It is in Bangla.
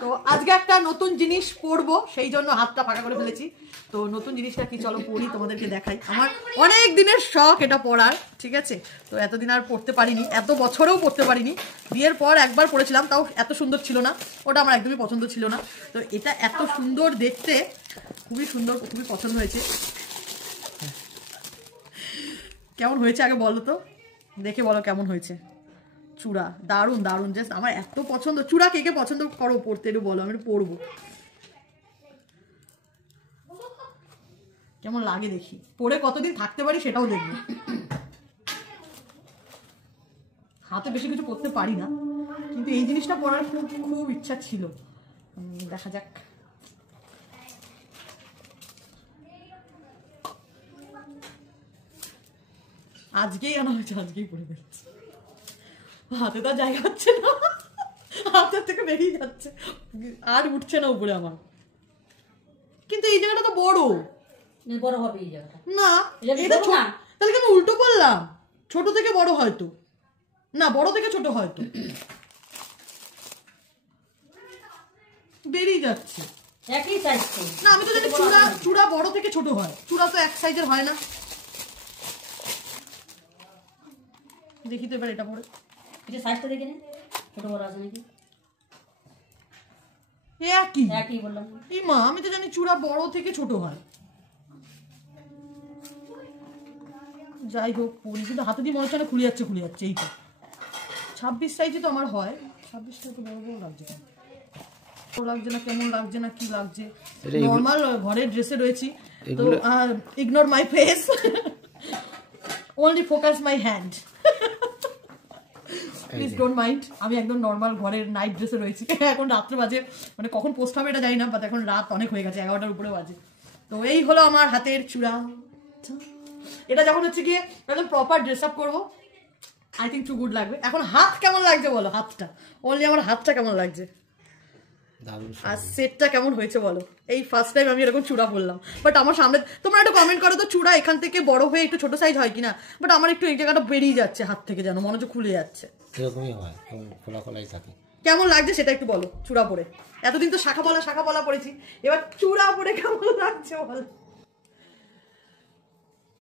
তো আজকে একটা নতুন জিনিস পরবো, সেই জন্য হাতটা ফাঁকা করে ফেলেছি। তো নতুন জিনিসটা কি চলো পরি, তোমাদেরকে দেখাই। আমার অনেক দিনের শখ এটা পরার, ঠিক আছে। তো এতদিন আর পরতে পারিনি, এত বছরেও পরতে পারিনি। বিয়ের পর একবার পরেছিলাম, তাও এত সুন্দর ছিল না, ওটা আমার একদমই পছন্দ ছিল না। তো এটা এত সুন্দর দেখতে, খুবই সুন্দর, খুবই পছন্দ হয়েছে। কেমন হয়েছে আগে বলো তো, দেখে বলো কেমন হয়েছে। চূড়া দারুণ দারুণ, জাস্ট আমার এত পছন্দ। চূড়া কে কে পছন্দ করো পড়তে, একটু বলো, আমি একটু পরবো। কেমন লাগে দেখি, পরে কতদিন থাকতে পারি সেটাও দেখবো। হাতে বেশি কিছু করতে পারি না, কিন্তু এই জিনিসটা পরার খুব খুব ইচ্ছা ছিল। দেখা যাক। আজকেই আনা হয়েছে, আজকেই পরে ফেলছি। হাতে তো জায়গা হচ্ছে না, হাতের থেকে বেরিয়ে যাচ্ছে, আর উঠছে না উপরে আমার। কিন্তু এই জায়গাটা তো বড় বড় হবে এই জায়গাটা না, এটা তাহলে আমি উল্টো বললাম। ছোট থেকে বড় হয়তো না, বড় থেকে ছোট হয়তো, বেরিয়ে যাচ্ছে একই সাইজ না। আমি তো জানি চূড়া বড় থেকে ছোট হয়, চূড়া তো এক সাইজের হয় না। দেখি তো এবার এটা পরে, এটা সাইজটা দেখে নে, ছোট বড় আছে নাকি। একই বললাম। এই মা, আমি তো জানি চূড়া বড় থেকে ছোট হয়। যাই হোক পরি, কিন্তু হাতে দিয়ে মনে হচ্ছে না খুলে যাচ্ছে এই তো 26 সাইজে তো আমার হয়। 26টা তো বড় বড় লাগছে, লাগছে না, কেমন লাগছে না, কি লাগছে। নর্মাল ঘরের ড্রেসে রয়েছি তো, ignore my face, only focus my hand, please don't mind. আমি একদম নর্মাল ঘরের নাইট ড্রেসে রয়েছি। এখন রাত্রে বাজে, মানে কখন পোস্ট হবে এটা জানি না, বাট এখন রাত অনেক হয়ে গেছে, 11টার উপরে বাজে। তো এই হলো আমার হাতের চূড়া। এটা যখন হচ্ছে গিয়ে একদম প্রপার ড্রেস আপ করবো, আই থিঙ্ক টু গুড লাগবে। এখন হাত কেমন লাগছে বলো, হাতটা, অনলি আমার হাতটা কেমন লাগছে, আর সেটটা কেমন হয়েছে বলো। এই ফার্স্ট টাইম আমি এরকম চূড়া পরলাম, বাট আমার সামনে তোমরা একটু কমেন্ট করো তো, চূড়া এখান থেকে বড় হয়ে একটু ছোট সাইজ হয় কিনা। বাট আমার একটু এই জায়গাটা বেরিয়ে যাচ্ছে হাত থেকে, যেন মনে হচ্ছে খুলে যাচ্ছে, এরকমই হয়, খোলা খোলাই থাকে। কেমন লাগছে সেটা একটু বলো চূড়া পরে। এতদিন তো শাখা পলা পরেছি, এবার চূড়া পরে কেমন লাগছে বলো।